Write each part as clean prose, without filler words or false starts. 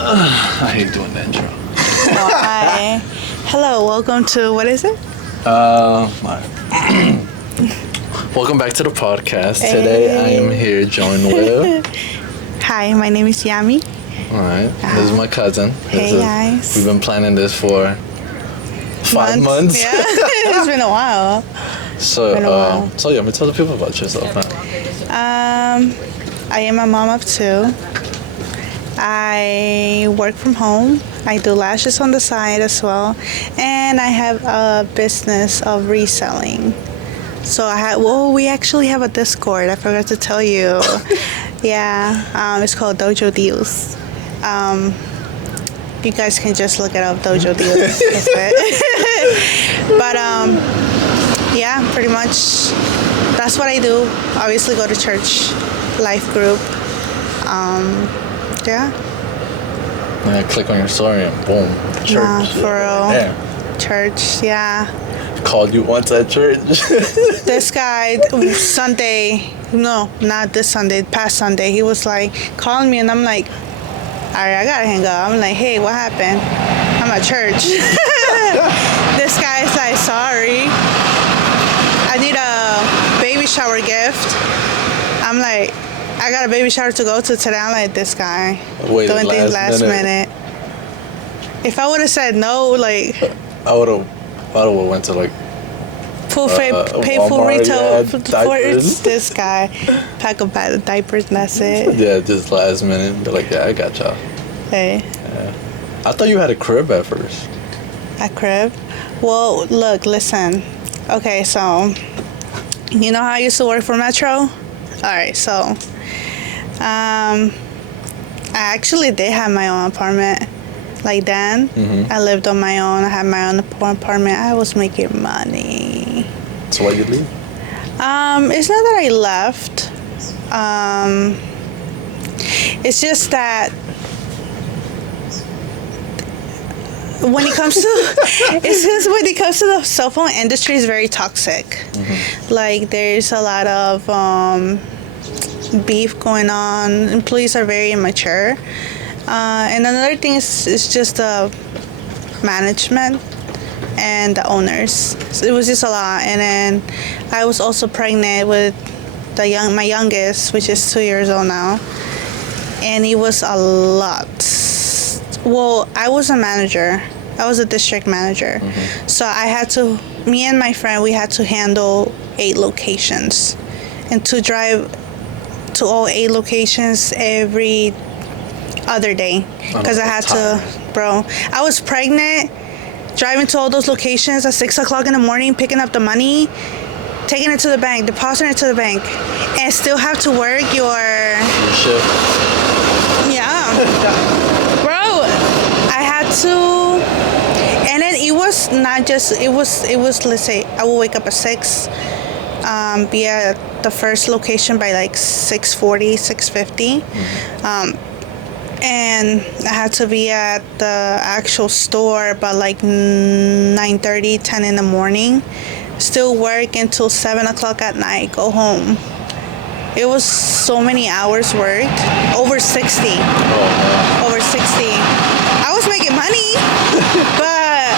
I hate doing the intro. Oh, hi. Hello, welcome to, what is it? Welcome back to the podcast. Today I am here joined with... Hi, my name is Yami. Alright, this is my cousin. Guys. We've been planning this for 5 months. Yeah, it's been a while. So Yami, tell the people about yourself, man. I am a mom of 2. I work from home. I do lashes on the side as well. And I have a business of reselling. So we actually have a Discord. I forgot to tell you. Yeah, it's called Dojo Deals. You guys can just look it up, Dojo Deals. That's it. But yeah, pretty much that's what I do. Obviously go to church, life group. Yeah. Click on your story and boom, church. Nah, for real. Yeah. Church, yeah. Called you once at church. This guy, Sunday, no, not this Sunday, past Sunday, he was like calling me and I'm like, all right, I gotta hang up. I'm like, hey, what happened? I'm at church. This guy's like, sorry, I need a baby shower gift. I'm like, I got a baby shower to go to today. I'm like, this guy doing things last minute. If I would have said no, like, I would have went to like pay full retail for this guy. Pack a bag of diapers and that's it. Yeah, just last minute. Be like, yeah, I got y'all. Hey. Yeah. I thought you had a crib at first. A crib? Well, look, listen. Okay, so you know how I used to work for Metro? All right, so I actually did have my own apartment. Like then, I lived on my own. I had my own apartment. I was making money. So why you leave? It's not that I left. It's just that when it comes to the cell phone industry, it's very toxic. Like there's a lot of beef going on. Employees are very immature. And another thing is just the management and the owners. So it was just a lot. And then I was also pregnant with my youngest, which is 2 years old now. And it was a lot. Well, I was a manager. I was a district manager. So me and my friend, we had to handle 8 locations. And to drive to all 8 locations every other day, because I had to, I was pregnant, driving to all those locations at 6 o'clock in the morning, picking up the money, taking it to the bank, depositing it to the bank, and still have to work your shift. Yeah. Bro, I had to, and then it was not just, it was, let's say, I will wake up at 6, be at the first location by like 6:40, 6:50. And I had to be at the actual store by like 9:30, 10 in the morning. Still work until 7 o'clock at night, go home. It was so many hours worked. Over 60. Over 60. I was making money, but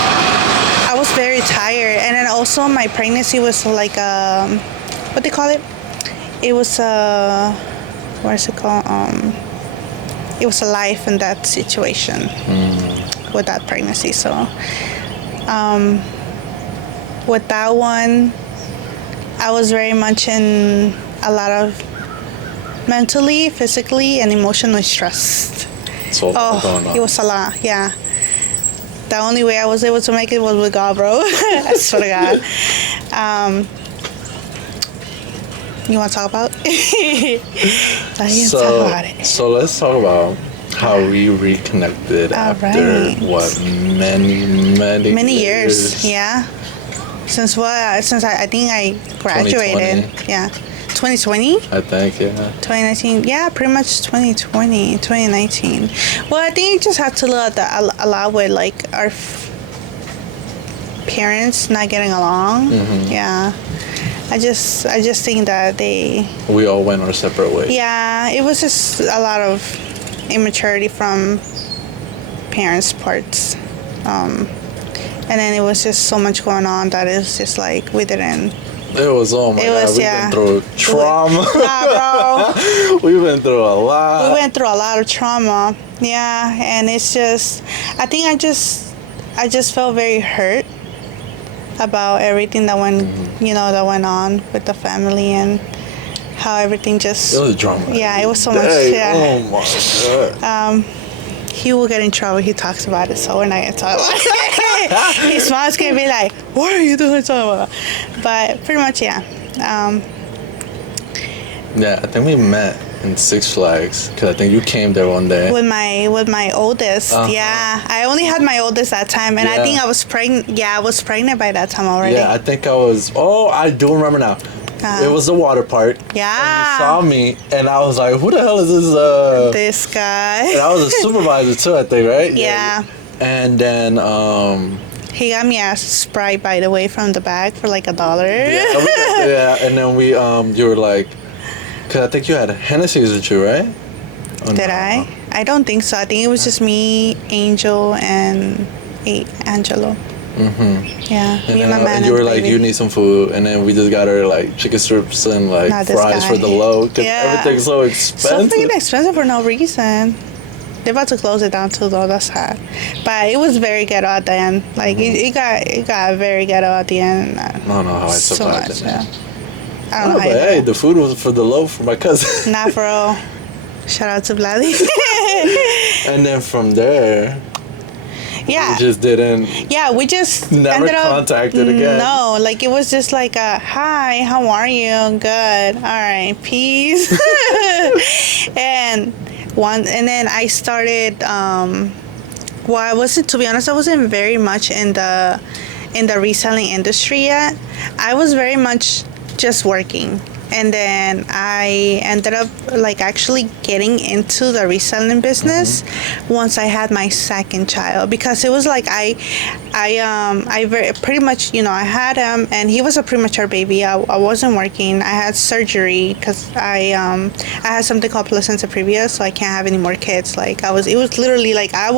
I was very tired. And then also my pregnancy was like, what they call it? It was what is it called? It was a life and death situation with that pregnancy. So with that one, I was very much in a lot of mentally, physically, and emotionally stressed. So going on. It was a lot, yeah. The only way I was able to make it was with God, bro. I swear to God. You want to talk about? Talk about it. So let's talk about how we reconnected after many years. Yeah. Since I think I graduated. 2020. Yeah. 2020? I think, yeah. 2019. Yeah, pretty much 2020, 2019. Well, I think it just had to do a lot with like our parents not getting along. Yeah. I just think that we all went our separate ways. Yeah, it was just a lot of immaturity from parents' parts. And then it was just so much going on that it's just like we didn't. It was, oh my It God, was, we've yeah. been through trauma. Nah, bro. We've been through a lot. We went through a lot of trauma. Yeah, and it's just, I think I just felt very hurt about everything that went, that went on with the family and how everything just. It was drama. Yeah, it was so much. Dang, Yeah. Oh my God. He will get in trouble. He talks about it, so we're not gonna talk about it. His mom's gonna be like, "What are you doing?" Talking about? But pretty much, yeah. Yeah, I think we met in Six Flags because I think you came there one day. With my oldest, yeah. I only had my oldest that time, and I Yeah. think I was pregnant. Yeah, I was pregnant by that time already. Yeah, I think I was. Oh, I do remember now. It was the water park. Yeah. And you saw me, and I was like, "Who the hell is this?" This guy. And I was a supervisor too, I think, right? Yeah. And then, He got me a Sprite, by the way, from the bag for like $1. yeah, and then you were like, because I think you had Hennessy's with you, right? Or Did no? I? I don't think so. I think it was just me, Angel, and Angelo. Yeah, And me then and my man. and you and were the like, baby. you need some food, and then we just got her like chicken strips and like Not this fries guy. for the low, because Yeah. everything's so So expensive. freaking expensive for no reason. They're about to close it down too, though. That's sad. But it was very ghetto at the end. Like it got very ghetto at the end. I don't know how I So survived much. it. Yeah. I Oh, don't know but how you hey, do the food was for the low for my cousin. it. Not for real. Shout out to Vladdy. And then from there, Yeah. we just didn't. Yeah, we just Never ended up contacted again. No, like it was just like a hi, how are you? Good. All right, peace. and then I started. Well, I wasn't, to be honest, I wasn't very much in the reselling industry yet. I was very much just working. And then I ended up like actually getting into the reselling business once I had my second child, because it was like I very pretty much, I had him and he was a premature baby. I wasn't working. I had surgery because I had something called placenta previa, so I can't have any more kids. Like it was literally like I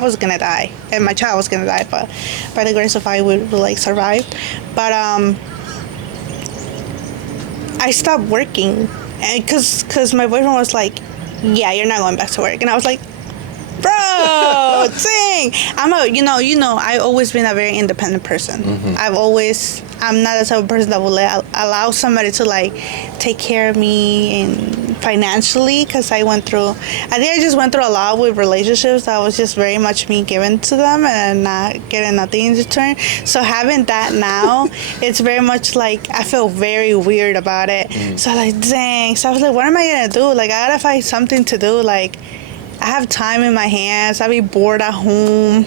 was gonna die and my child was gonna die, but by the grace of God, we like survived. But I stopped working, and because my boyfriend was like, "Yeah, you're not going back to work," and I was like, "Bro, dang!" I've always been a very independent person. I'm not the type of person that will allow somebody to like take care of me and financially, because I just went through a lot with relationships that was just very much me giving to them and not getting nothing in return. So having that now, it's very much like I feel very weird about it. So like, dang. So I was like, what am I gonna do? Like, I gotta find something to do. Like, I have time in my hands. I be bored at home.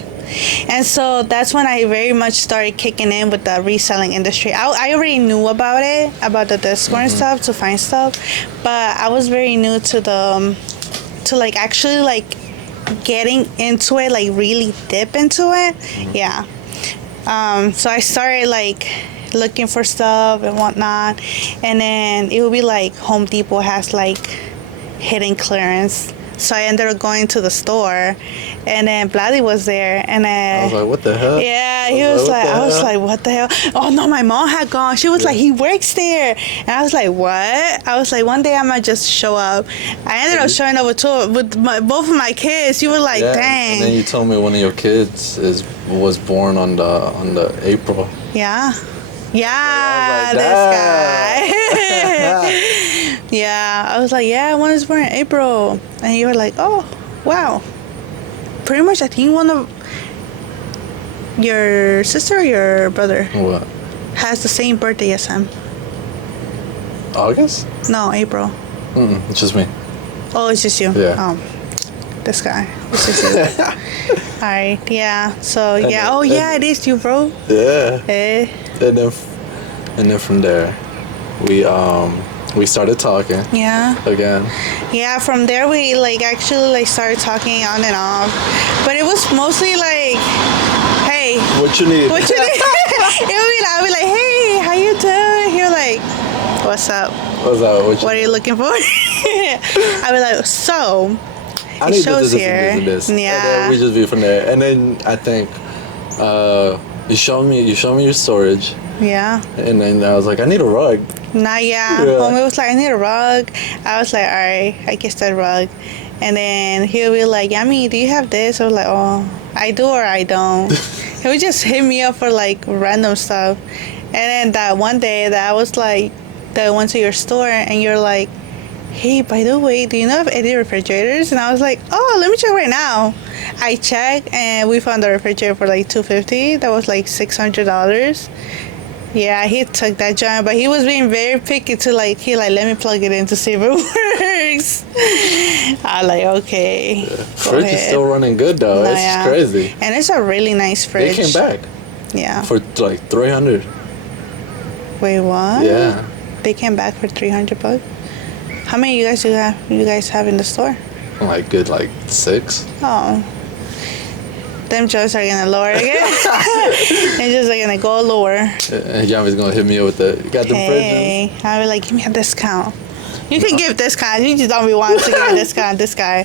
And so that's when I very much started kicking in with the reselling industry. I already knew about it, about the Discord and stuff, to find stuff, but I was very new to like actually like getting into it, like really dip into it. Yeah. So I started like looking for stuff and whatnot, and then it would be like Home Depot has like hidden clearance. So I ended up going to the store, and then Vladdy was there, and I was like, what the hell? yeah, he was like, I was like, what the hell? Oh no, my mom had gone. She was like, he works there, and I was like, what? I was like, one day I might just show up. I ended up showing up with both of my kids. You were like, Yeah, dang. and then you told me one of your kids was born on the April. Yeah. Yeah, I was like, this guy. Yeah, I was like, yeah, one is born in April. And you were like, oh, wow. Pretty much, I think one of your sister or your brother What? has the same birthday as him. August? No, April. It's just me. Oh, it's just you. Yeah. Oh, this guy. It's just you. All right. Yeah. So yeah. Oh yeah, it is you, bro. Yeah. Eh. And then from there, we started talking Yeah. again. Yeah, from there we like actually like started talking on and off, but it was mostly like, hey, What you need? what you need? I'll be like, hey, how you doing? You're like, what's up? What's up? What are you looking for? I'll be like, so, I It need shows this, here. and this. And Yeah. then we just be from there. And then I think you show me your storage. Yeah. And then I was like, I need a rug. Nah, yeah. Yeah. Homie was like, I need a rug. I was like, all right, I guess that rug. And then he'll be like, Yummy, do you have this? I was like, oh, I do or I don't. He would just hit me up for like random stuff. And then that one day that I was like, that I went to your store and you're like, hey, by the way, do you know of any refrigerators? And I was like, oh, let me check right now. I checked and we found a refrigerator for like $250. That was like $600. Yeah, he took that joint, but he was being very picky to let me plug it in to see if it works. I was like, okay. Go Fridge is ahead. still running good though. Nah, It's yeah. crazy. And it's a really nice They fridge. came back Yeah. for like 300. Wait, what? Yeah. They came back for $300. How many you guys have in the store? Like good, like 6. Oh. Them jokes are gonna lower again. They're just like gonna go lower. And Yami's gonna hit me up with the got the Hey, I'll be like, give me a discount. You can give discount. You just don't be wanting to give a discount. This guy,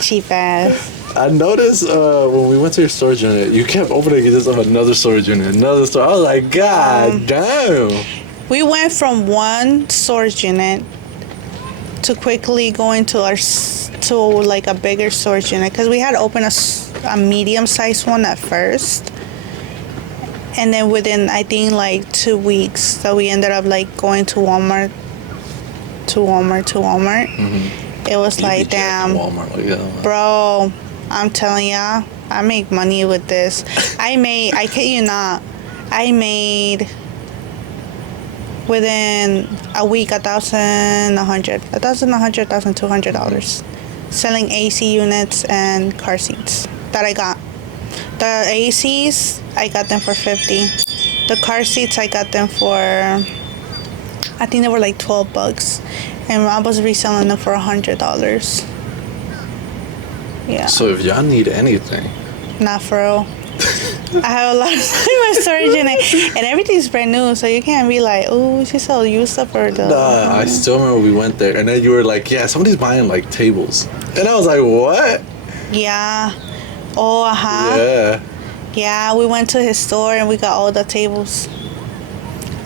cheap ass. I noticed when we went to your storage unit, you kept opening this up another storage unit, another store. I was like, God damn. We went from one storage unit to quickly going to to like a bigger storage unit because we had opened a medium-sized one at first, and then within I think like 2 weeks, so we ended up like going to Walmart. Mm-hmm. It was You like, be jacking damn, Walmart, like, yeah. bro, I'm telling ya, I make money with this. I kid you not, I made within a week $1,200 selling AC units and car seats that I got. The ACs, I got them for $50. The car seats, I got them for, I think they were like $12, and I was reselling them for $100. Yeah. So if y'all need anything, Not for real. I have a lot of stuff in my storage unit, and everything's brand new, so you can't be like, oh, she sold used stuff or the. nah, I still remember we went there, and then you were like, yeah, somebody's buying like tables, and I was like, what? Yeah. Oh, uh-huh. Yeah. Yeah, we went to his store and we got all the tables.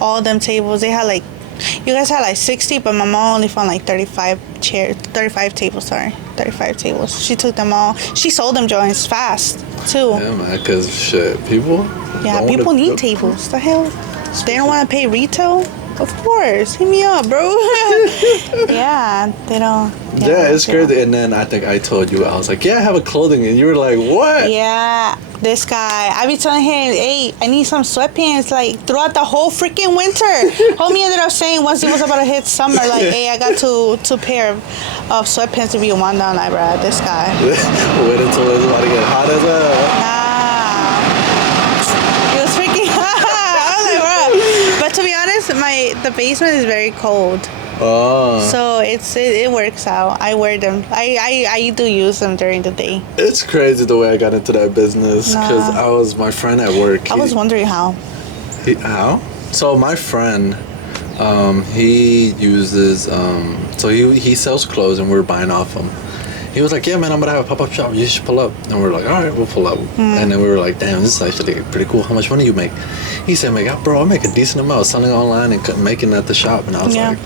All them tables. They had like, you guys had like 60, but my mom only found like 35 tables. She took them all. She sold them joints fast, too. Yeah, man, because shit, people. Yeah, don't people wanna- need tables. The hell? They don't want to pay retail? Of course. Hit me up, bro. Yeah, they don't. Yeah, it's they don't. crazy. And then I think I told you, I was like, yeah, I have a clothing, and you were like, what? Yeah, this guy. I be telling him, hey, I need some sweatpants like throughout the whole freaking winter. Homie ended up saying once it was about to hit summer, like, hey, I got two pair of sweatpants if you want them. Like, bruh, this guy. Wait until it's about to get hot as hell. Nah. It was freaking hot. I was like, bruh. But to be honest, the basement is very cold. Oh. So it works out. I wear them. I do use them during the day. It's crazy the way I got into that business because Nah. I was my friend at work. I was wondering how. How? So my friend, he uses so he sells clothes and we're buying off him. He was like, yeah, man, I'm gonna have a pop-up shop. You should pull up. And we're like, all right, we'll pull up. And then we were like, damn, this is actually pretty cool. How much money you make? He said, bro, I make a decent amount selling online and making at the shop. And I was Yeah. like,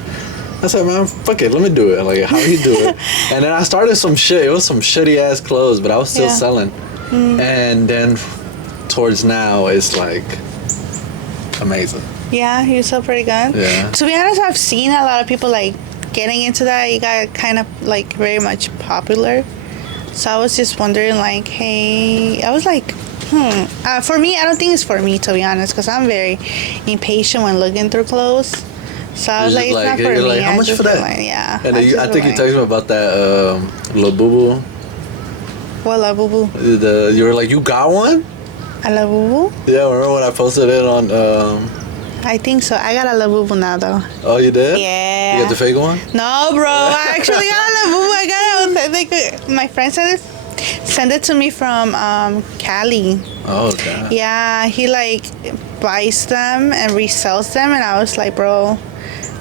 I said, man, fuck it, let me do it. Like, how do you do it? And then I started some shit. It was some shitty ass clothes, but I was still Yeah. selling. And then towards now, it's like amazing. Yeah, you sell pretty good. Yeah. To be honest, I've seen a lot of people like getting into that. You got kind of like very much popular. So I was just wondering, like, hey, I was like, for me, I don't think it's for me, to be honest, because I'm very impatient when looking through clothes. So I was You're like, just it's not you're for me. like, how I much just for that? been like, yeah. And then I think you texted me about that La Boo Boo. What La Boo Boo? You were like, you got one? A La Boo Boo? Yeah, remember when I posted it on? I think so. I got a La Boo Boo now, though. Oh, you did? Yeah. You got the fake one? No, bro. I actually got a La Boo Boo. I got it. Like, my friend sent it to me from Cali. Oh, God. Yeah, he like buys them and resells them, and I was like, bro,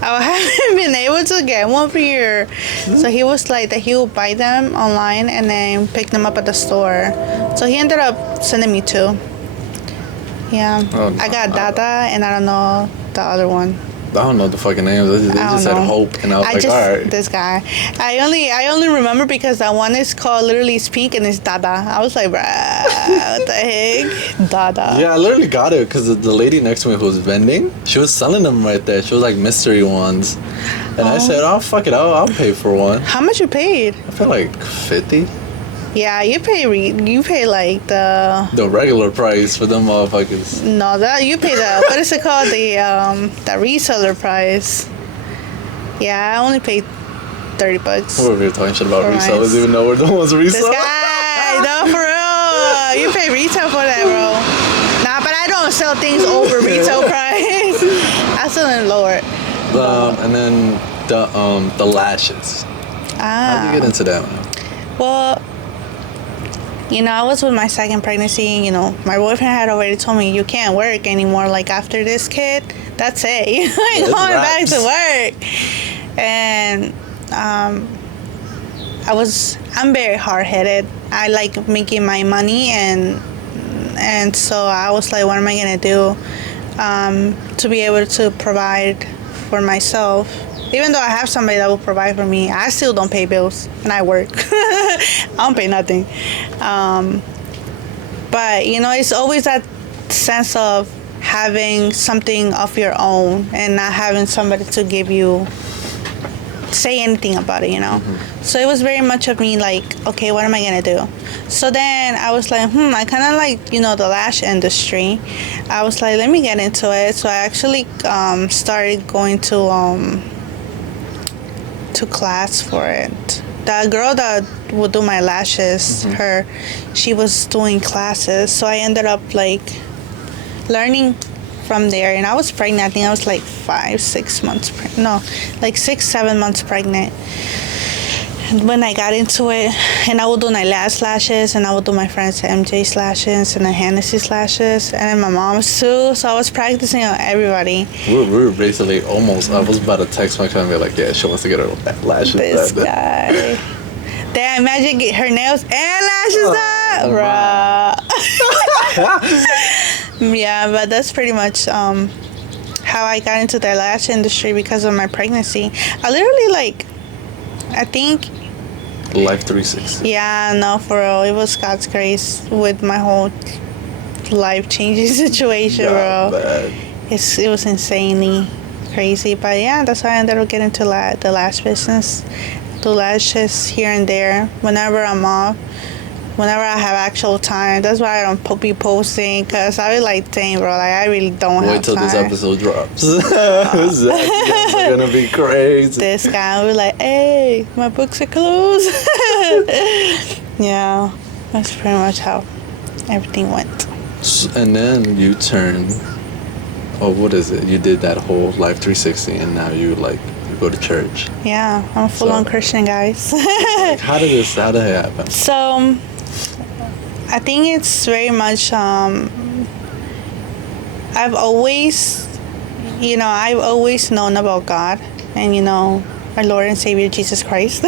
I haven't been able to get one for year. So he was like that he would buy them online and then pick them up at the store. So he ended up sending me 2. Yeah. Oh, no. I got Dada and I don't know the other one. I don't know the fucking names. They just said Hope, and I was like, all right. This guy. I only remember because that one is called literally it's pink and it's Dada. I was like, bruh, what the heck? Dada. Yeah, I literally got it because the lady next to me who was vending, she was selling them right there. She was like mystery ones. And I said, oh, fuck it, I'll pay for one. How much you paid? I feel like 50. Yeah, you pay like The regular price for them motherfuckers. No, that you pay the what is it called, the reseller price. Yeah, I only paid $30. We're over here talking shit about For resellers, mine. even though we're the ones This reselling. guy, no, for real. You pay retail for that, bro. Nah, but I don't sell things over retail price. I sell them lower. And then the lashes. How'd you get into that one? Well, you know, I was with my second pregnancy. You know, my boyfriend had already told me you can't work anymore. Like after this kid, that's it. You ain't going back to work. And I'm very hard headed. I like making my money, and so I was like, what am I gonna do to be able to provide for myself? Even though I have somebody that will provide for me, I still don't pay bills, and I work. I don't pay nothing. But, you know, it's always that sense of having something of your own and not having somebody to say anything about it, you know? Mm-hmm. So it was very much of me like, okay, what am I going to do? So then I was like, I kind of like, you know, the lash industry. I was like, let me get into it. So I actually started going to class for it. The girl that would do my lashes, she was doing classes, so I ended up like learning from there. And I was pregnant. I think I was like 6 months pregnant. 6-7 months pregnant. And when I got into it, and I would do my lashes, and I would do my friend's MJ's lashes, and the Hennessy's lashes, and then my mom's too. So I was practicing on everybody. We were basically almost. I was about to text my family like, yeah, she wants to get her lashes. This guy. Damn, imagine get her nails and lashes done, bruh. Yeah, but that's pretty much how I got into the lash industry because of my pregnancy. I literally I think. Life 360. Yeah, no, for real. It was God's grace with my whole life-changing situation, bro. Bad. It was insanely crazy. But yeah, that's how I ended up getting into the lash business. Do lashes here and there whenever I'm off. Whenever I have actual time. That's why I don't be posting, because I was like, dang, bro, I really don't have time. Wait till this episode drops. It's gonna be crazy. This guy was like, hey, my books are closed. Yeah, that's pretty much how everything went. And then you turned, what is it? You did that whole Life 360, and now you go to church. Yeah, I'm a full-on Christian, guys. How did it happen? So, I think it's very much, I've always known about God and, you know, our Lord and Savior, Jesus Christ.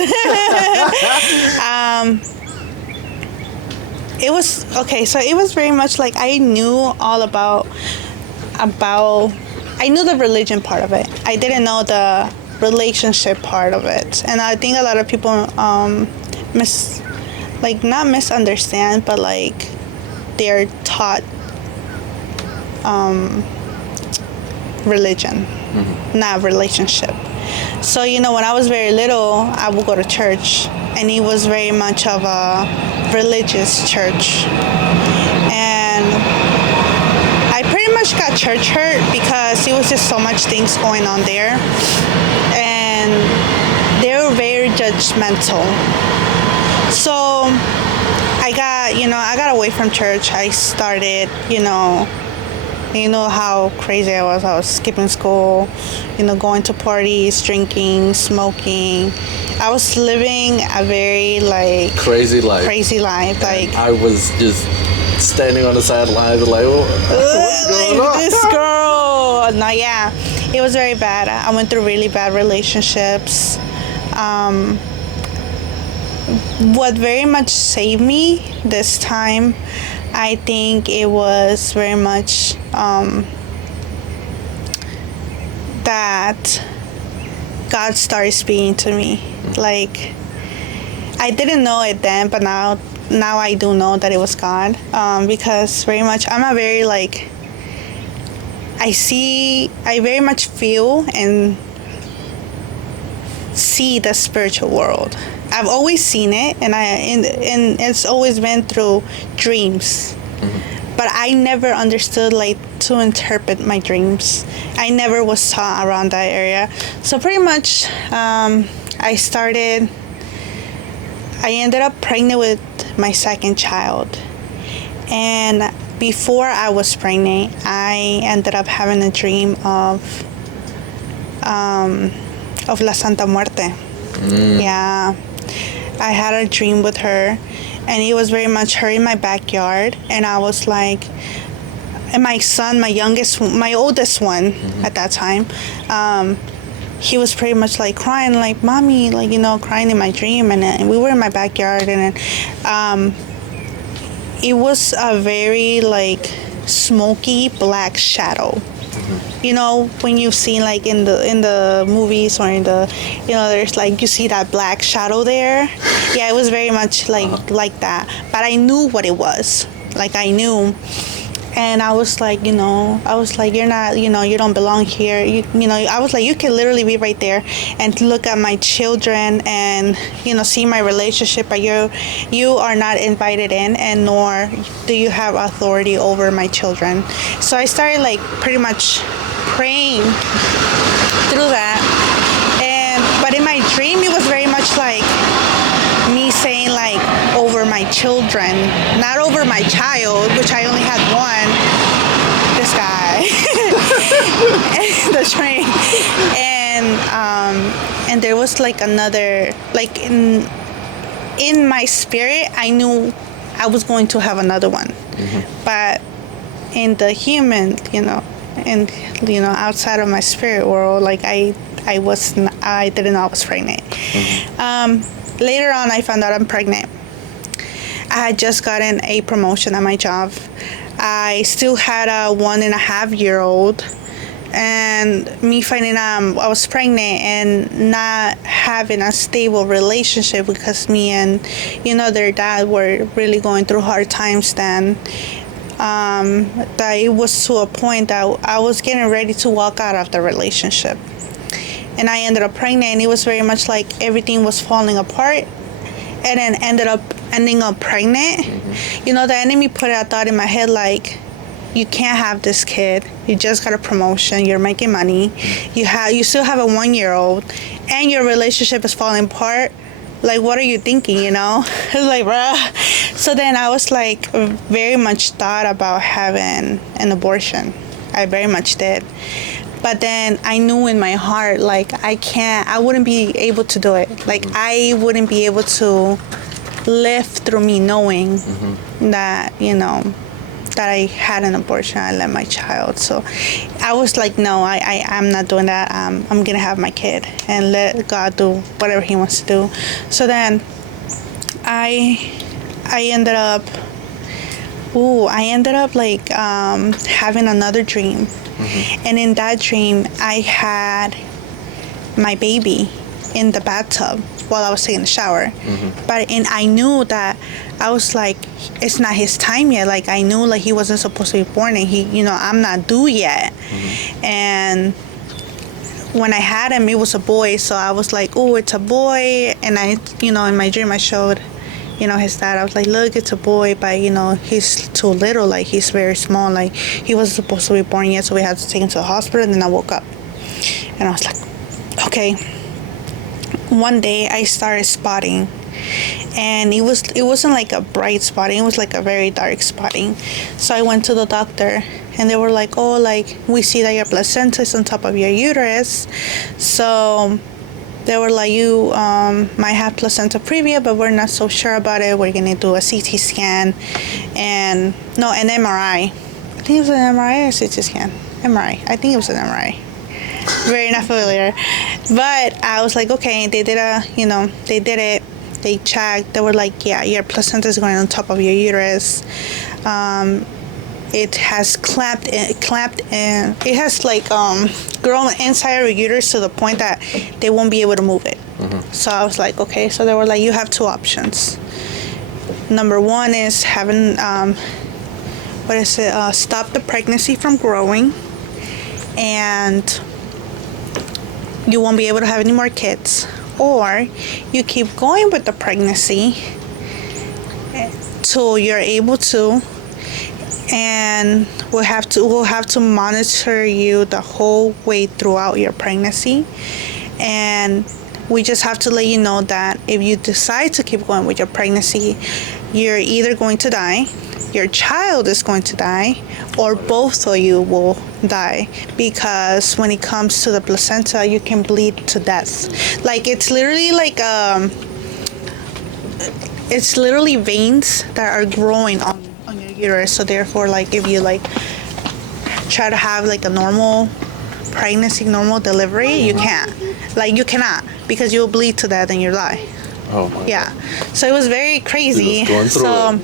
It was very much like I knew all about, I knew the religion part of it. I didn't know the relationship part of it. And I think a lot of people not misunderstand, but they're taught religion, not relationship. So, you know, when I was very little, I would go to church, and it was very much of a religious church. And I pretty much got church hurt because it was just so much things going on there. And they were very judgmental. So I got away from church. I started, you know how crazy I was. I was skipping school, going to parties, drinking, smoking. I was living a very crazy life. I was just standing on the sidelines what's going on? This girl. No, yeah. It was very bad. I went through really bad relationships. What very much saved me this time, I think it was very much that God started speaking to me. Like, I didn't know it then, but now I do know that it was God, because very much I'm a very like, I very much feel and see the spiritual world. I've always seen it, and it's always been through dreams. But I never understood like to interpret my dreams. I never was taught around that area. So pretty much, I ended up pregnant with my second child. And before I was pregnant, I ended up having a dream of La Santa Muerte. Yeah. I had a dream with her, and it was very much her in my backyard, and I was like, and my son, my oldest one at that time, he was pretty much like crying, like, mommy, like, crying in my dream, and we were in my backyard, and it was a very like smoky black shadow. When you've seen like in the movies or in the, there's like, you see that black shadow there. Yeah, it was very much like that. But I knew what it was. Like, I knew. And I was like, you're not, you don't belong here. I was like, you can literally be right there and look at my children and, see my relationship, but you are not invited in, and nor do you have authority over my children. So I started like pretty much praying through that. But in my dream, it was very much like me saying like over my children, not over my child, which I only had one. This guy, the train, and there was like another, like in my spirit, I knew I was going to have another one, but in the human, and outside of my spirit world, like I didn't know I was pregnant. Later on, I found out I'm pregnant. I had just gotten a promotion at my job. I still had a 1.5-year-old, and me finding out I was pregnant and not having a stable relationship, because me and their dad were really going through hard times then. That it was to a point that I was getting ready to walk out of the relationship. And I ended up pregnant, and it was very much like everything was falling apart, and then ending up pregnant. The enemy put a thought in my head like, you can't have this kid. You just got a promotion. You're making money. You still have a 1-year-old, and your relationship is falling apart. Like, what are you thinking? It's like, bruh. So then I was like, very much thought about having an abortion. I very much did. But then I knew in my heart, like, I wouldn't be able to do it. Like, I wouldn't be able to live through me knowing that, that I had an abortion. I let my child. So I was like, no, I'm not doing that. I'm going to have my kid and let God do whatever he wants to do. So then I ended up like having another dream. And in that dream, I had my baby in the bathtub while I was taking a shower. And I knew that I was like, it's not his time yet. Like, I knew like he wasn't supposed to be born, and I'm not due yet. And when I had him, it was a boy. So I was like, oh, it's a boy. And I, in my dream, I showed his dad. I was like, look, it's a boy, but he's too little. Like, he's very small. Like, he wasn't supposed to be born yet, so we had to take him to the hospital. And then I woke up, and I was like, okay. One day I started spotting, and it wasn't like a bright spotting. It was like a very dark spotting. So I went to the doctor, and they were like, oh, like, we see that your placenta is on top of your uterus. So they were like, you might have placenta previa, but we're not so sure about it. We're going to do a CT scan and an MRI. I think it was an MRI or CT scan. MRI. I think it was an MRI. Very not familiar. But I was like, okay, they did they did it. They checked. They were like, yeah, your placenta is going on top of your uterus. It has clamped and it has like grown inside your uterus to the point that they won't be able to move it. So I was like, okay. So they were like, you have two options. Number one is having stop the pregnancy from growing, and you won't be able to have any more kids, or you keep going with the pregnancy till you're able to, and we'll have to monitor you the whole way throughout your pregnancy, and we just have to let you know that if you decide to keep going with your pregnancy, you're either going to die, your child is going to die, or both of you will die, because when it comes to the placenta, you can bleed to death. Like, it's literally like it's literally veins that are growing on your uterus. So therefore, like, if you like try to have like a normal pregnancy, normal delivery, you can't. Like, you cannot, because you'll bleed to death and you'll die. Oh my Yeah. So it was very crazy. So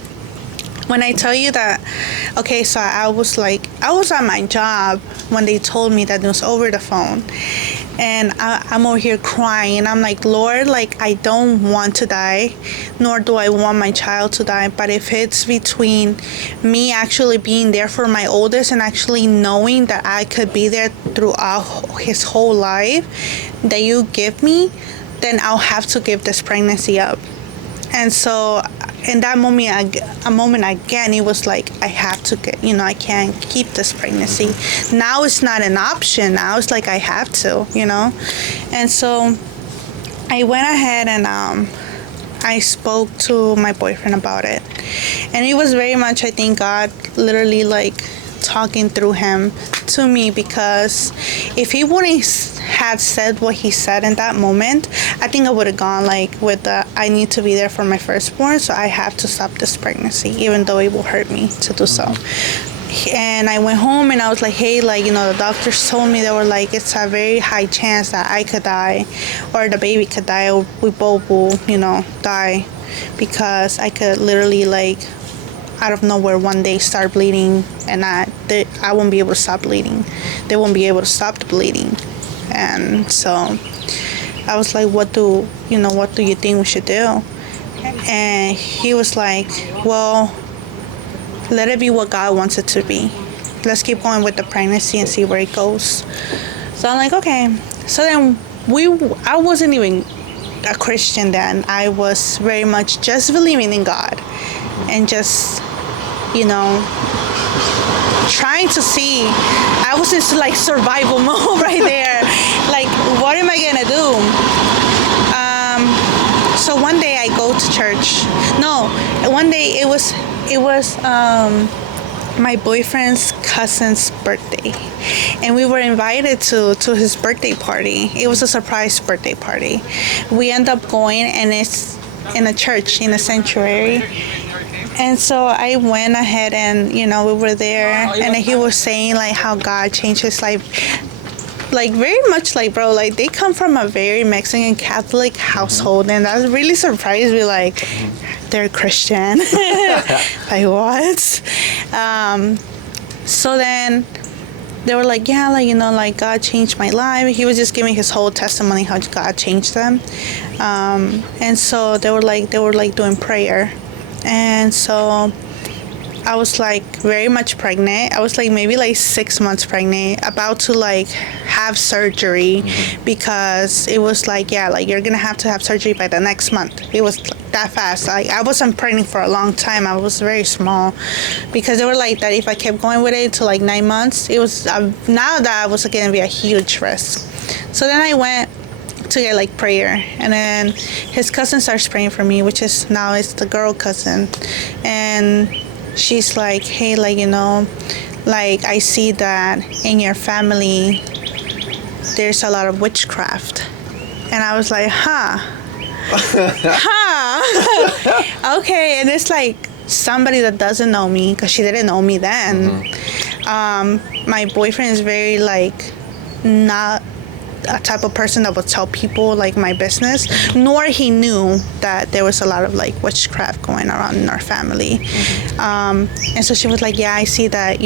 when I tell you that, okay, so I was at my job when they told me that it was over the phone. And I'm over here crying. I'm like, Lord, like, I don't want to die, nor do I want my child to die. But if it's between me actually being there for my oldest and actually knowing that I could be there throughout his whole life that you give me, then I'll have to give this pregnancy up. And so in that moment, again, it was like, I have to I can't keep this pregnancy. Now it's not an option. Now it's like, I have to, And so I went ahead and I spoke to my boyfriend about it. And it was very much, I think, God literally like talking through him to me, because if he wouldn't had said what he said in that moment, I think I would have gone like with the, I need to be there for my firstborn, so I have to stop this pregnancy, even though it will hurt me to do so. And I went home and I was like, hey, like, the doctors told me, they were like, it's a very high chance that I could die, or the baby could die, or we both will, die, because I could literally like out of nowhere one day start bleeding, and I won't be able to stop bleeding. They won't be able to stop the bleeding. And so I was like, what do you think we should do? And he was like, well, let it be what God wants it to be. Let's keep going with the pregnancy and see where it goes. So I'm like, okay. So then I wasn't even a Christian then. I was very much just believing in God and just, trying to see. I was in like survival mode right there. Like, what am I gonna do? So one day I go to church. No, one day it was my boyfriend's cousin's birthday, and we were invited to his birthday party. It was a surprise birthday party. We end up going, and it's in a church, in a sanctuary. And so I went ahead and, we were there, and he was saying like how God changed his life. Like, very much like, bro, like, they come from a very Mexican Catholic household, and that really surprised me. Like, they're Christian. Like, what? So then they were like, yeah, like, like, God changed my life. He was just giving his whole testimony how God changed them. And so they were like doing prayer. And so I was like very much pregnant. I was like maybe like 6 months pregnant, about to like have surgery, because it was like, yeah, like, you're gonna have to have surgery by the next month. It was that fast. Like, I wasn't pregnant for a long time. I was very small, because they were like that if I kept going with it to like 9 months, it was now that was gonna be a huge risk. So then I went to get like prayer, and then his cousin starts praying for me, which is now it's the girl cousin, and she's like, hey, like, like, I see that in your family there's a lot of witchcraft. And I was like, huh. Okay. And it's like somebody that doesn't know me, because she didn't know me then. My boyfriend is very like not a type of person that would tell people like my business, nor he knew that there was a lot of like witchcraft going around in our family. And so she was like, yeah, I see that,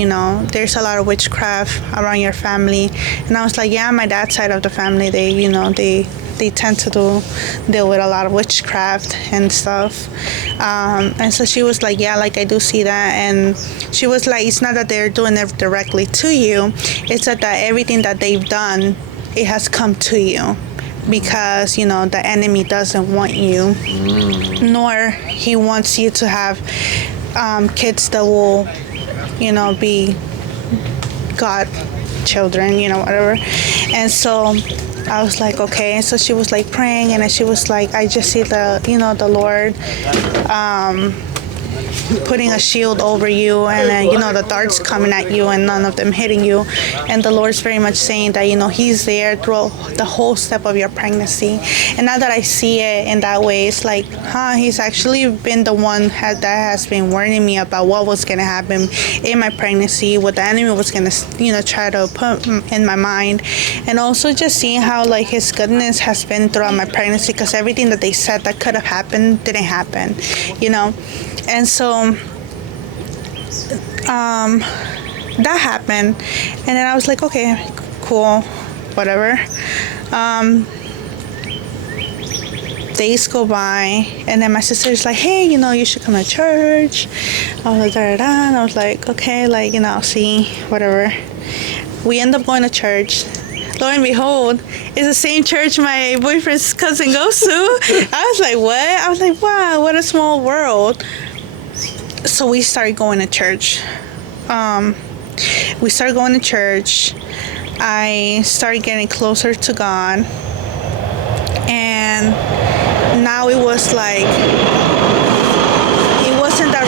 there's a lot of witchcraft around your family. And I was like, yeah, my dad's side of the family, they tend to deal with a lot of witchcraft and stuff. And so she was like, yeah, like I do see that. And she was like, it's not that they're doing it directly to you, it's that everything that they've done, it has come to you because, the enemy doesn't want you, nor he wants you to have kids that will, be God children, whatever. And so I was like, okay. And so she was like praying, and then she was like, I just see the Lord putting a shield over you, and then, the darts coming at you and none of them hitting you. And the Lord's very much saying that, he's there through the whole step of your pregnancy. And now that I see it in that way, it's like, he's actually been the one that has been warning me about what was going to happen in my pregnancy, what the enemy was going to, try to put in my mind. And also just seeing how, like, his goodness has been throughout my pregnancy, because everything that they said that could have happened didn't happen, And so that happened, and then I was like, okay, cool, whatever. Days go by, and then my sister's like, hey, you should come to church. I was like, and I was like, okay, like, I'll see, whatever. We end up going to church. Lo and behold, it's the same church my boyfriend's cousin goes to. I was like, what? I was like, wow, what a small world. So we started going to church. We started going to church. I started getting closer to God. And now it was like, it wasn't the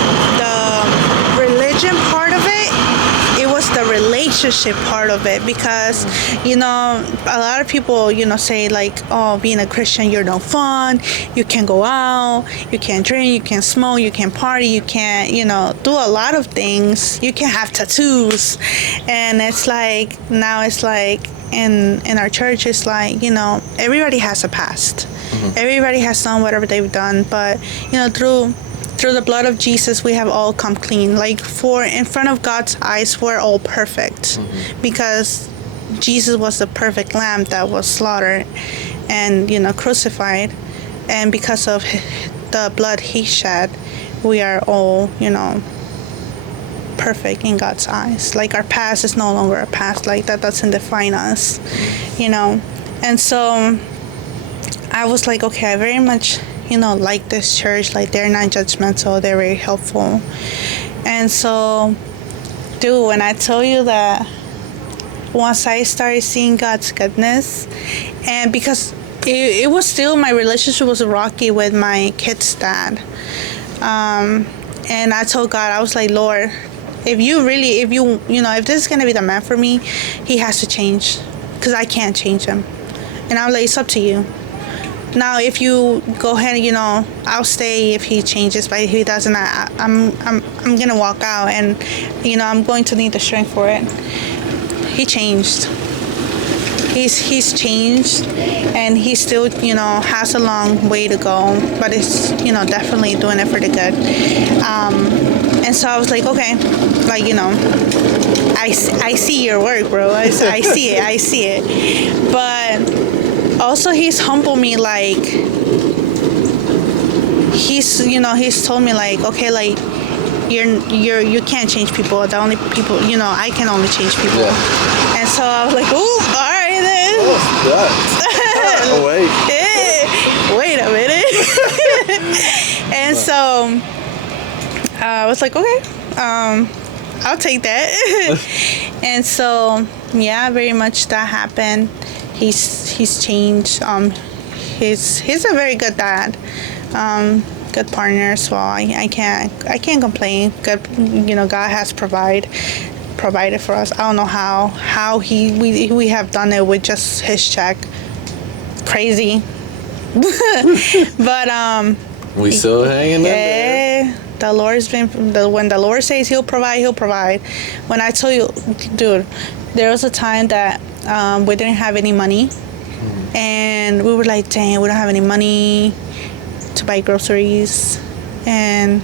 religion part of it. It was the relationship part of it, because, a lot of people, say like, oh, being a Christian, you're no fun. You can't go out. You can't drink. You can't smoke. You can't party. You can't, do a lot of things. You can't have tattoos. And it's like, now it's like, in our church, it's like, everybody has a past. Everybody has done whatever they've done. But, through the blood of Jesus, we have all come clean. Like, in front of God's eyes, we're all perfect, because Jesus was the perfect lamb that was slaughtered and, crucified. And because of the blood he shed, we are all, perfect in God's eyes. Like, our past is no longer a past. Like, that doesn't define us, And so I was like, okay, I very much, like this church. Like, they're not judgmental. They're very helpful. And so, dude, when I tell you that once I started seeing God's goodness, and because it was still, my relationship was rocky with my kid's dad. And I told God, I was like, Lord, if this is going to be the man for me, he has to change, because I can't change him. And I was like, it's up to you. Now, if you go ahead, I'll stay if he changes, but if he doesn't, I'm going to walk out, and, I'm going to need the strength for it. He changed. He's changed, and he still, has a long way to go, but it's, definitely doing it for the good. And so I was like, okay, like, I see your work, bro. I see it. But also, he's humbled me, like, he's told me, like, okay, like, you can't change people. The only people, I can only change people. Yeah. And so I was like, ooh, all right then. Oh, wait a minute. And so I was like, okay, I'll take that. And so, yeah, very much that happened. He's changed. He's a very good dad, good partner as well. I can't complain. Good, God has provided for us. I don't know how we have done it with just his check. Crazy, but we still hanging in there. The Lord's been when the Lord says He'll provide. When I tell you, dude, there was a time that we didn't have any money And we were like, dang, we don't have any money to buy groceries. And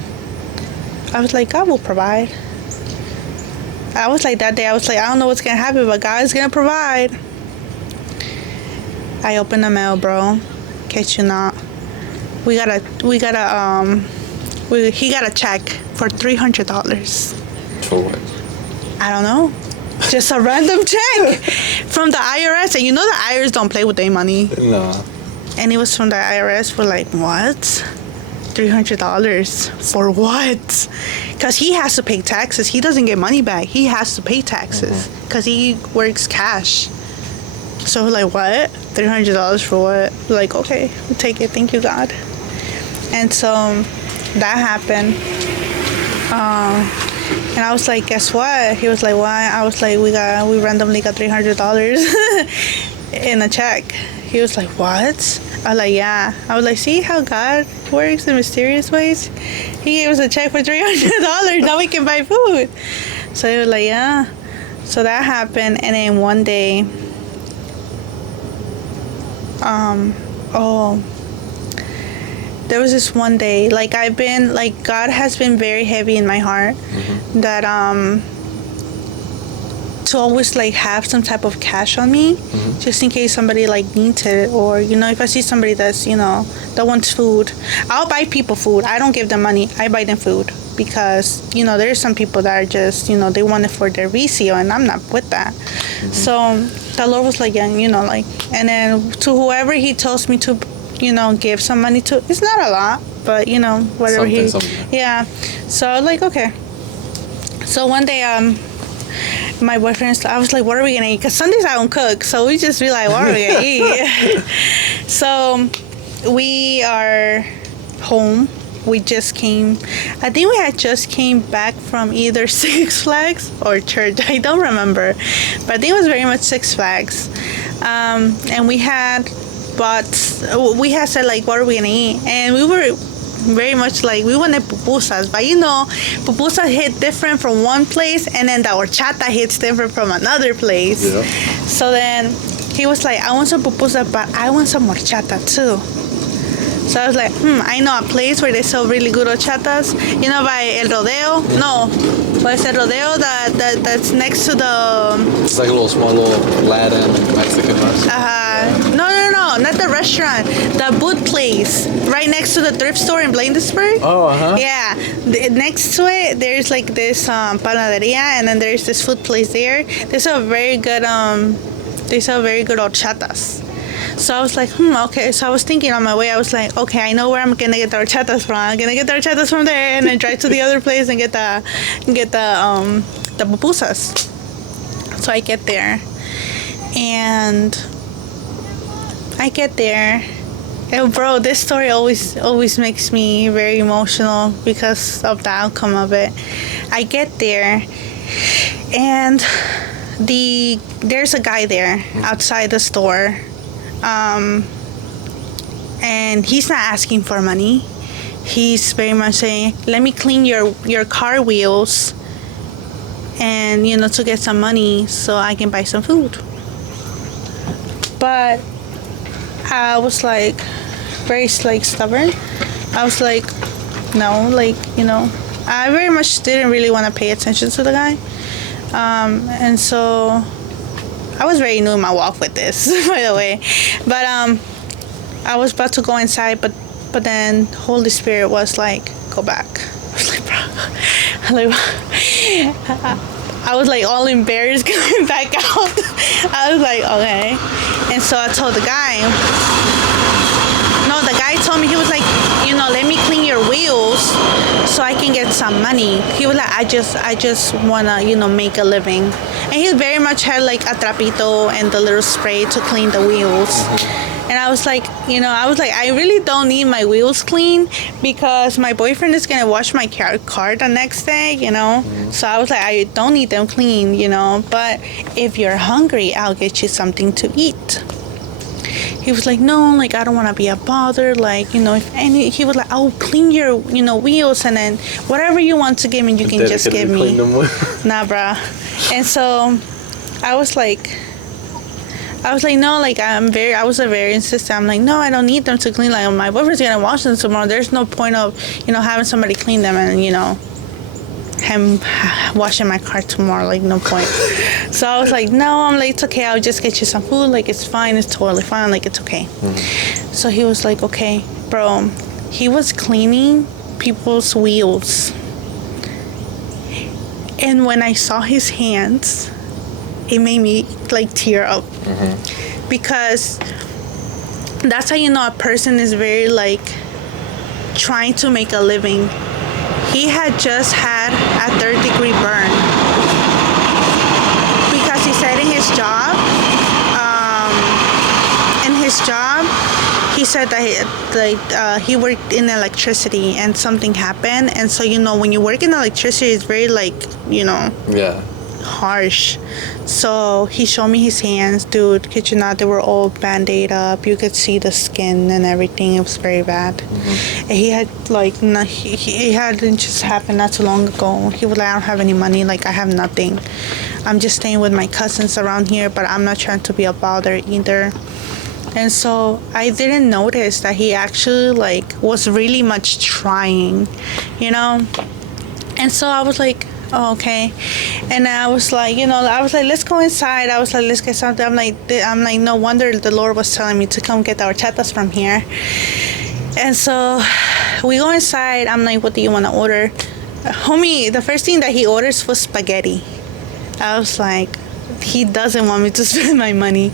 I was like, God will provide. I was like, that day, I was like, I don't know what's going to happen, but God is going to provide. I opened the mail, bro. Catch you not. He got a check for $300. For what? I don't know. Just a random check from the IRS. And you know the IRS don't play with their money. No. And it was from the IRS for like, what? $300 for what? Because he has to pay taxes. He doesn't get money back. He has to pay taxes because he works cash. So like, what? $300 for what? Like, okay, we'll take it. Thank you, God. And so that happened. And I was like, guess what? He was like, why? I was like, we randomly got $300 in a check. He was like, what? I was like, yeah. I was like, see how God works in mysterious ways? He gave us a check for $300. Now we can buy food. So he was like, yeah. So that happened. And then one day, there was this one day, like God has been very heavy in my heart that to always like have some type of cash on me just in case somebody like needs it, or if I see somebody that's that wants food. I'll buy people food. I don't give them money. I buy them food because there's some people that are just they want it for their vicio, and I'm not with that. So the Lord was like, and then to whoever He tells me to give some money to, it's not a lot, but whatever something. Yeah. So I was like, okay. So one day my boyfriend, I was like, what are we gonna eat? Because Sundays I don't cook, so we just be like, what are we gonna eat? So we are home. We just came, I think we had just came back from either Six Flags or church. I don't remember, but I think it was very much Six Flags. And we had said like, what are we gonna eat? And we were very much like, we wanted pupusas, but pupusas hit different from one place, and then the horchata hits different from another place. Yeah. So then he was like, I want some pupusas, but I want some horchata too. So I was like, I know a place where they sell really good horchatas. By El Rodeo? No. What's El Rodeo? That's next to the... It's like a small little Latin Mexican restaurant. No, not the restaurant. The boot place. Right next to the thrift store in Bladensburg. Oh, Yeah. Next to it, there's like this panaderia, and then there's this food place there. They sell very good horchatas. So I was like, okay. So I was thinking on my way, I was like, okay, I know where I'm gonna get the horchatas from. I'm gonna get the horchatas from there, and then drive to the other place and get the pupusas. So I get there, and bro, this story always makes me very emotional because of the outcome of it. I get there, and there's a guy there outside the store. And he's not asking for money. He's very much saying, let me clean your car wheels and to get some money so I can buy some food. But I was like very like stubborn. I was like, no, I very much didn't really want to pay attention to the guy. And so I was very new in my walk with this, by the way. But I was about to go inside, but then Holy Spirit was like, go back. I was like, bro. I was like all embarrassed coming back out. I was like, okay. And so I told the guy. No, the guy told me, he was like, let me clean your wheels so I can get some money. He was like, I just wanna, make a living. And he very much had like a trapito and the little spray to clean the wheels. And I was like, I really don't need my wheels clean because my boyfriend is gonna wash my car the next day, So I was like, I don't need them clean, But if you're hungry, I'll get you something to eat. He was like, no, like, I don't want to be a bother. Like, he was like, I'll clean your, wheels, and then whatever you want to give me, you can just give me. Nah, bruh. And so I was like, I was like, no, like I was a very insistent. I'm like, no, I don't need them to clean. Like my boyfriend's gonna wash them tomorrow. There's no point of, having somebody clean them and, him washing my car tomorrow. Like no point. So I was like, no, I'm like, it's okay. I'll just get you some food. Like it's fine. It's totally fine. Like it's okay. Mm-hmm. So he was like, okay, bro. He was cleaning people's wheels. And when I saw his hands, it made me like tear up. Mm-hmm. Because that's how you know a person is very like trying to make a living. He had just had a 3rd-degree burn because he said in his job, he said that he worked in electricity and something happened. And so, when you work in electricity, it's very like, yeah, harsh. So he showed me his hands, dude. Kid you not, they were all band-aid up. You could see the skin and everything. It was very bad. Mm-hmm. And he had like he hadn't just happened not too long ago. He was like, I don't have any money. Like I have nothing. I'm just staying with my cousins around here, but I'm not trying to be a bother either. And so I didn't notice that he actually like was really much trying, And so I was like, oh, okay. And I was like, let's go inside. I was like, let's get something. I'm like, no wonder the Lord was telling me to come get our horchatas from here. And so we go inside. I'm like, what do you want to order? Homie, the first thing that he orders was spaghetti. I was like, he doesn't want me to spend my money.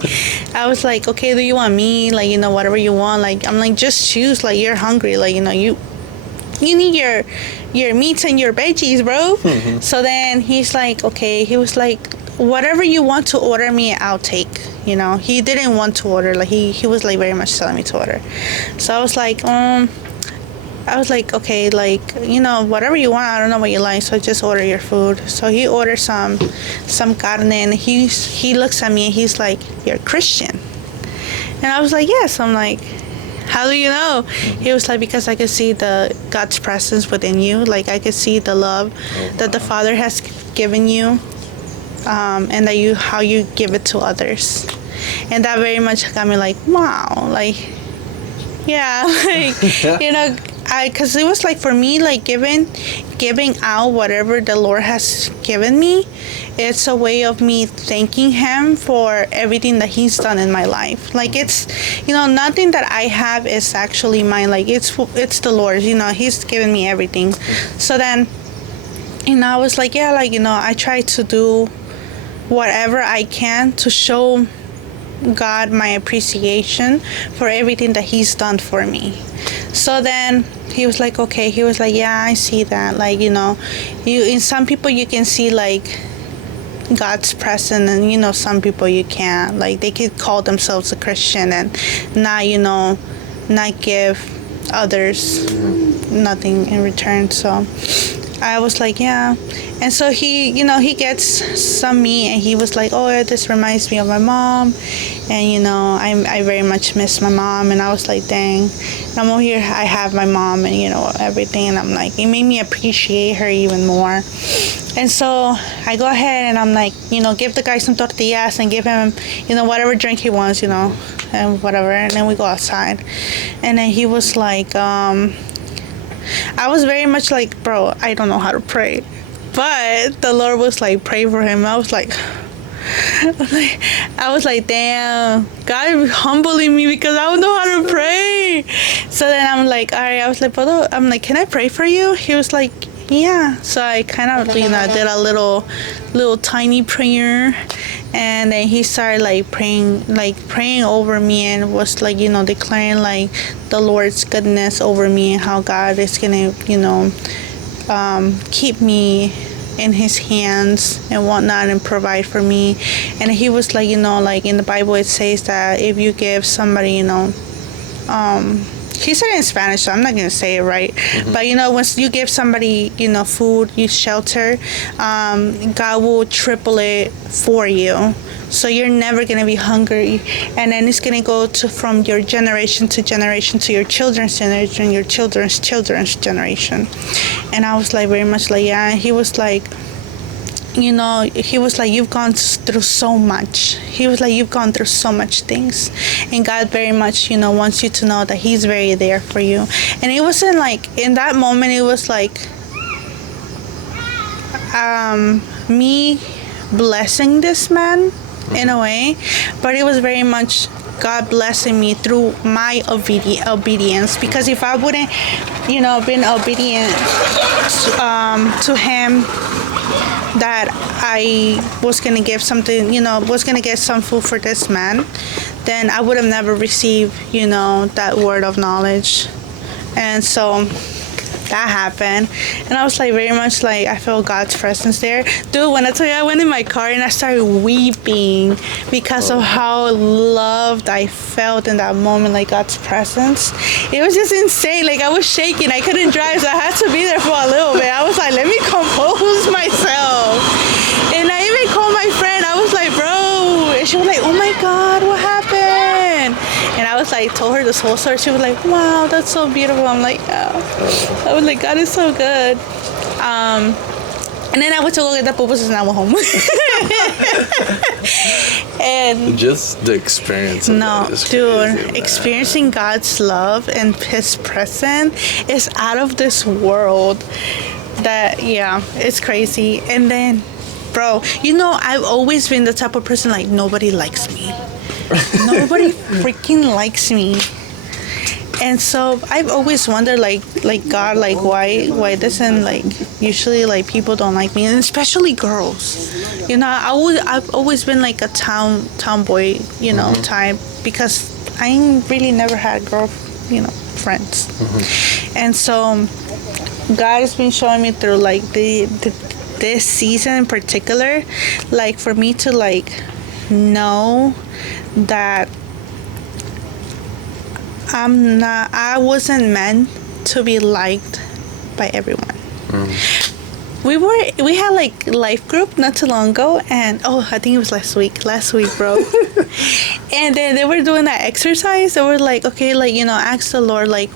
I was like, okay, do you want me? Like, whatever you want. Like, I'm like, just choose. Like, you're hungry. Like, you need your meats and your veggies, bro. Mm-hmm. So then he's like, okay. He was like, whatever you want to order me, I'll take. He didn't want to order. Like, he was like very much telling me to order. So I was like, okay, like, whatever you want. I don't know what you like, so just order your food. So he ordered some carne, and he looks at me and he's like, you're Christian? And I was like, yes. I'm like, how do you know? He was like, because I could see God's presence within you. Like I could see the love that the Father has given you, and that how you give it to others. And that very much got me like, wow, like, yeah, like, because it was like for me, like giving out whatever the Lord has given me, it's a way of me thanking Him for everything that He's done in my life. Like it's, nothing that I have is actually mine. Like it's the Lord's. He's given me everything. So then, I was like, yeah, like I try to do whatever I can to show God my appreciation for everything that He's done for me. So then he was like, okay. He was like, yeah, I see that. Like, you in some people you can see like God's presence, and some people you can't. Like they could call themselves a Christian and not, not give others nothing in return. So I was like, yeah. And so he, he gets some meat, and he was like, oh, this reminds me of my mom. And, I very much miss my mom. And I was like, dang, I'm over here, I have my mom and, everything. And I'm like, it made me appreciate her even more. And so I go ahead and I'm like, give the guy some tortillas and give him, whatever drink he wants, and whatever. And then we go outside. And then he was like, I was very much like, bro, I don't know how to pray. But the Lord was like, pray for him. I was like, damn, God humbling me because I don't know how to pray. So then I'm like, all right. I was like, brother, I'm like, can I pray for you? He was like, yeah. So I kind of, did a little tiny prayer. And then he started like praying over me, and was like, declaring like the Lord's goodness over me and how God is gonna, keep me in His hands and whatnot and provide for me. And he was like, like in the Bible it says that if you give somebody, he said it in Spanish, so I'm not gonna say it right. Mm-hmm. But once you give somebody, food, you shelter, God will triple it for you. So you're never gonna be hungry, and then it's gonna go from your generation to generation to your children's generation, your children's children's generation. And I was like very much like, yeah. And he was like, you know, he was like, you've gone through so much. He was like, you've gone through so much things. And God very much, you know, wants you to know that he's very there for you. And it wasn't like, in that moment, it was like me blessing this man in a way. But it was very much God blessing me through my obedience. Because if I wouldn't, you know, been obedient to him, that I was gonna give something, you know, was gonna get some food for this man, then I would have never received, you know, that word of knowledge. And so that happened, and I was like, very much like, I felt God's presence there. Dude, when I tell you, I went in my car and I started weeping because of how loved I felt in that moment, like God's presence. It was just insane. Like, I was shaking, I couldn't drive, so I had to be there for a little bit. I was like, let me compose myself. And I even called my friend. I was like, bro, and she was like, oh my God, what happened? And I was like, told her this whole story. She was like, wow, that's so beautiful. I'm like, yeah. I was like, God is so good. And then I went to go get the pupusas and I went home. And just the experience of that is dude, crazy, man. experiencing God's love and his presence is out of this world. That, yeah, it's crazy. And then, bro, you know, I've always been the type of person like, nobody likes me. Nobody freaking likes me. And so I've always wondered, like God, like why doesn't, like, usually like people don't like me, and especially girls. You know, I've always been like a tomboy, you know, type, because I ain't really never had girl, you know, friends. And so God has been showing me through like this season in particular, like for me to like know that I wasn't meant to be liked by everyone. We had like life group not too long ago, and I think it was last week, bro. And then they were doing that exercise. They were like, okay, like, you know, ask the Lord, like,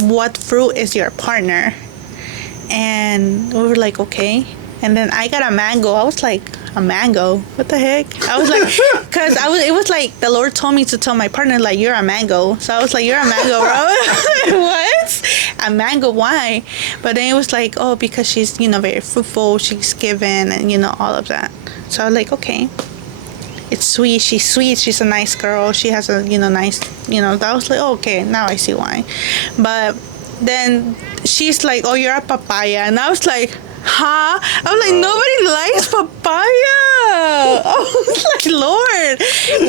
what fruit is your partner? And we were like, okay. And then I got a mango. I was like, a mango? What the heck? I was like, because it was like the Lord told me to tell my partner, like, you're a mango. So I was like, you're a mango, bro. What? A mango? Why? But then it was like, because she's, you know, very fruitful. She's given, and, you know, all of that. So I was like, okay. It's sweet. She's sweet. She's a nice girl. She has a, you know, nice, you know. I was like, okay, now I see why. But then she's like, you're a papaya. And I was like, huh? I was like, nobody likes papaya. I was like, Lord,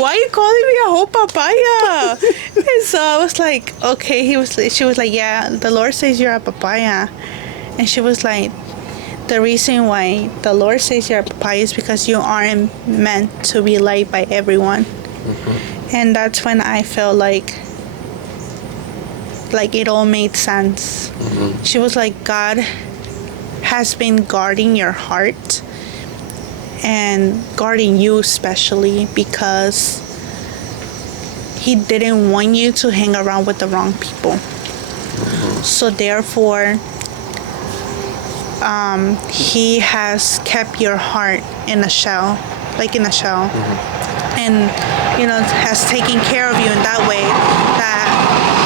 why are you calling me a whole papaya? And so I was like, okay. She was like, yeah, the Lord says you're a papaya. And she was like, the reason why the Lord says you're a papaya is because you aren't meant to be liked by everyone. And that's when I felt like it all made sense. She was like, God has been guarding your heart and guarding you especially, because he didn't want you to hang around with the wrong people. So therefore, he has kept your heart in a shell, and, you know, has taken care of you in that way, that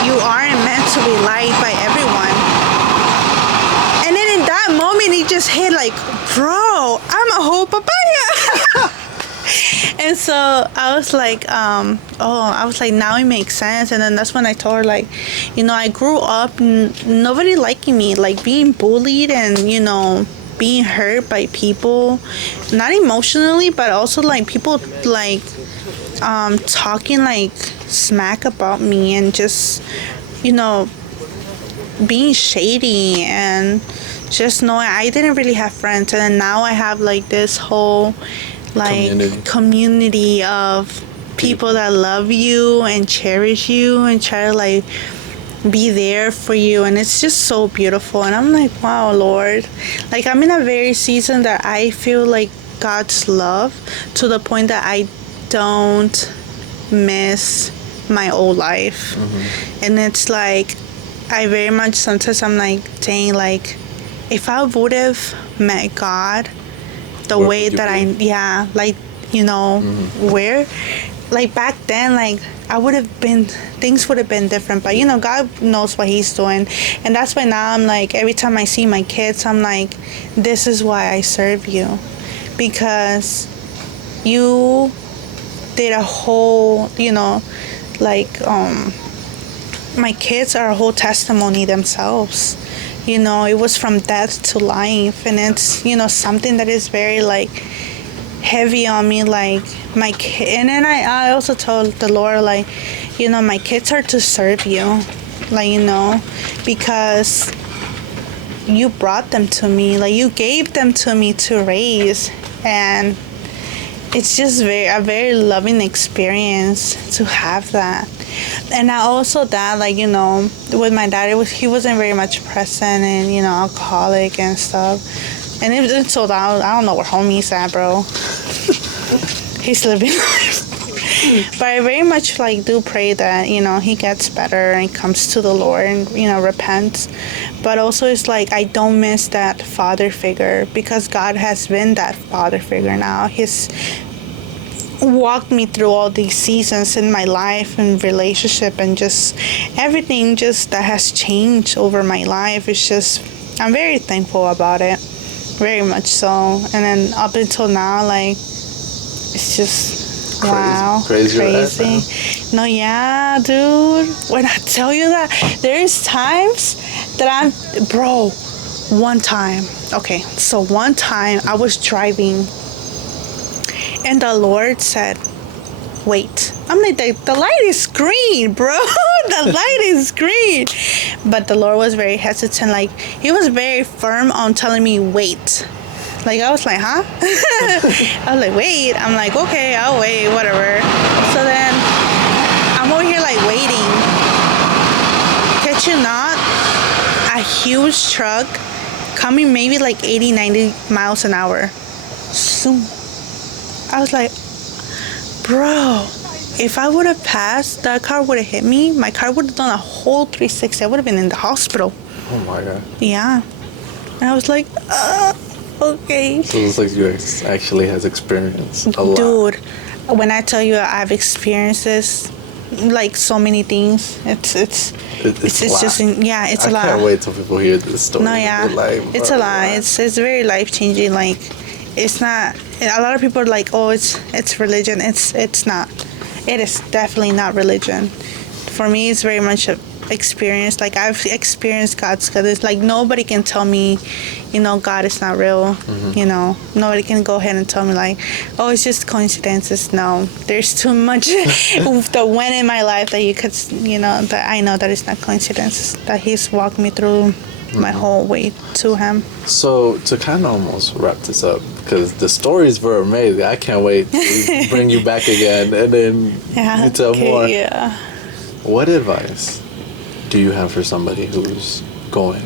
you aren't meant to be liked by everyone. And then in that moment, it just hit like, bro, I'm a whole papaya. And so I was like, now it makes sense. And then that's when I told her, like, you know, I grew up nobody liking me, like being bullied and, you know, being hurt by people, not emotionally, but also like people like talking like smack about me and just, you know, being shady, and just knowing I didn't really have friends. And then now I have like this whole like community of people that love you and cherish you and try to like be there for you, and it's just so beautiful. And I'm like, wow, Lord, like I'm in a very season that I feel like God's love to the point that I don't miss my old life. And it's like I very much sometimes I'm like saying, like, if I would have met God the Where way would you that be? like, you know, where, like back then, like I would have been, things would have been different. But you know, God knows what He's doing, and that's why now I'm like, every time I see my kids, I'm like, this is why I serve you, because you did a whole, you know, like my kids are a whole testimony themselves. You know, it was from death to life, and it's, you know, something that is very like heavy on me, like my kid. And then I also told the Lord, like, you know, my kids are to serve you, like, you know, because you brought them to me, like you gave them to me to raise. And it's just a very loving experience to have that. And I also that, like, you know, with my dad, he wasn't very much present, and you know, alcoholic and stuff. And it's sold out. I don't know where homie's at, bro. He's living life. But I very much like do pray that, you know, he gets better and comes to the Lord and, you know, repents. But also it's like I don't miss that father figure, because God has been that father figure now. He's walked me through all these seasons in my life and relationship, and just everything just that has changed over my life. It's just, I'm very thankful about it, very much so. And then up until now, like, it's just wow, crazy. No, yeah, dude, when I tell you that there's times that one time I was driving, and the Lord said, wait. I'm like, the light is green, bro. The light is green. But the Lord was very hesitant. Like, He was very firm on telling me, wait. Like, I was like, huh? I was like, wait. I'm like, okay, I'll wait, whatever. So then I'm over here, like, waiting. Catch you not, a huge truck coming maybe like 80, 90 miles an hour. Zoom. I was like, bro, if I would have passed, that car would have hit me. My car would have done a whole 360. I would have been in the hospital. Oh my God. Yeah. And I was like, okay. So it's like you actually has experience a lot. Dude, when I tell you I've experienced this, like so many things, it's just, yeah, it's a lot. I can't wait till people hear this story. No, yeah, it's a lot. It's very life changing. Like, it's not. A lot of people are like, oh, it's religion. It's not. It is definitely not religion. For me, it's very much a experience. Like, I've experienced God's goodness. Like, nobody can tell me, you know, God is not real. You know, nobody can go ahead and tell me like, oh, it's just coincidences. No, there's too much that went in my life that you could, you know, that I know that it's not coincidences. That He's walked me through my whole way to Him. So to kind of almost wrap this up, because the stories were amazing. I can't wait to bring you back again, and then you tell more. Yeah. What advice do you have for somebody who's going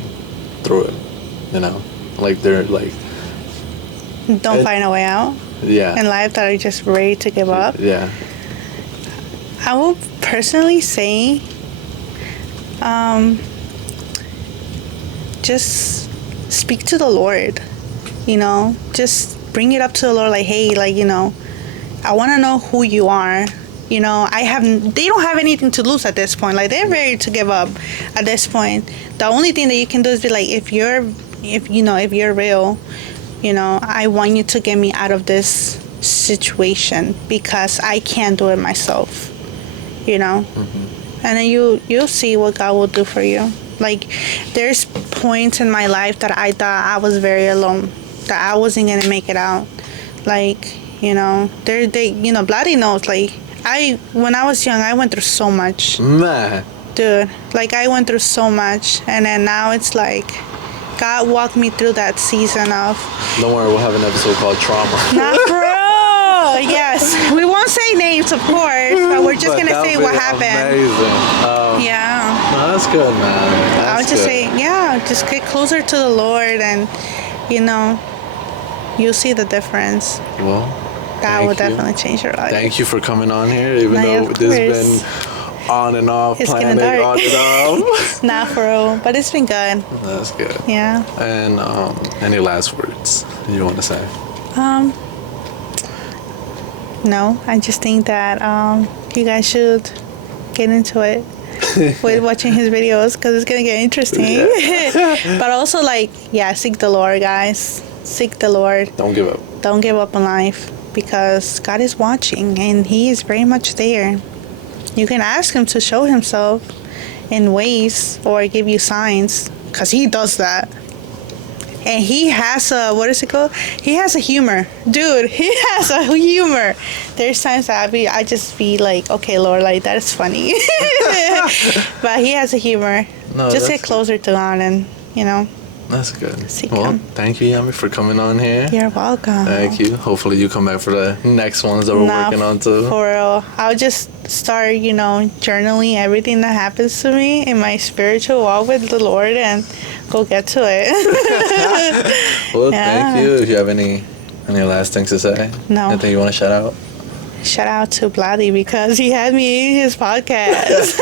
through it? You know, like they're like, don't find a way out. Yeah. In life, that are just ready to give up. Yeah. I will personally say, just speak to the Lord. You know, just bring it up to the Lord. Like, hey, like, you know, I want to know who you are. You know, they don't have anything to lose at this point. Like, they're ready to give up at this point. The only thing that you can do is be like, if you're real, you know, I want you to get me out of this situation, because I can't do it myself. You know? And then you'll see what God will do for you. Like, there's points in my life that I thought I was very alone, that I wasn't gonna make it out. Like, you know, you know, Bloody knows, like, when I was young, I went through so much. Man. Dude, like, I went through so much, and then now it's like, God walked me through that season of... Don't worry, we'll have an episode called Trauma. Nah, bro! Yes. We won't say names, of course, but we're just gonna say what happened. Amazing. Yeah. No, that's good, man. I would just say, yeah, just get closer to the Lord, and, you know, you'll see the difference. Well, God will definitely change your life. Thank you for coming on here, even though this has been on and off, it's planning on and off. Not for real, but it's been good. That's good. Yeah. And any last words you want to say? No, I just think that you guys should get into it with watching his videos because it's gonna get interesting. But also, like, yeah, seek the Lord, guys. Seek the Lord. Don't give up. Don't give up on life because God is watching and He is very much there. You can ask Him to show Himself in ways or give you signs because He does that. And He has a, what is it called? He has a humor. Dude, He has a humor. There's times that I just be like, okay, Lord, like, that is funny. But He has a humor. No, just get that's closer to God and, you know, That's good. seek Well, Him. thank you, Yami, for coming on here. You're welcome. Thank you. Hopefully you come back for the next ones that we're Nah, working on too. For real. I'll just start, you know, journaling everything that happens to me in my spiritual walk with the Lord and go get to it. Well, Yeah. thank you. If you have any last things to say? No. Anything you want to shout out? Shout out to Bloody because he had me in his podcast.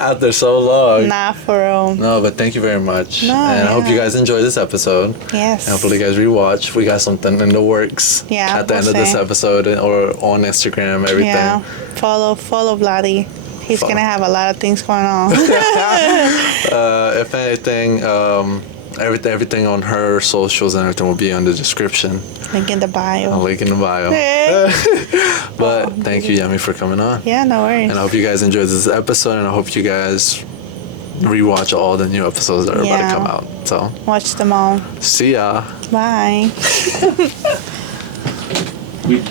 After so long. Nah, for real. No, but thank you very much. No, and I hope you yeah. guys enjoyed this episode. Yes. And hopefully you guys rewatch. We got something in the works Yeah, at the end we'll of this see. episode or on Instagram, everything. Yeah. Follow Bloody. He's Follow. gonna have a lot of things going on. If anything, everything on her socials and everything will be on the description. Link in the I'll bio. link in the bio. But thank you, Yami, for coming on. Yeah, no worries. And I hope you guys enjoyed this episode, and I hope you guys rewatch all the new episodes that are about Yeah. to come out. So, Watch them all. see ya. Bye. We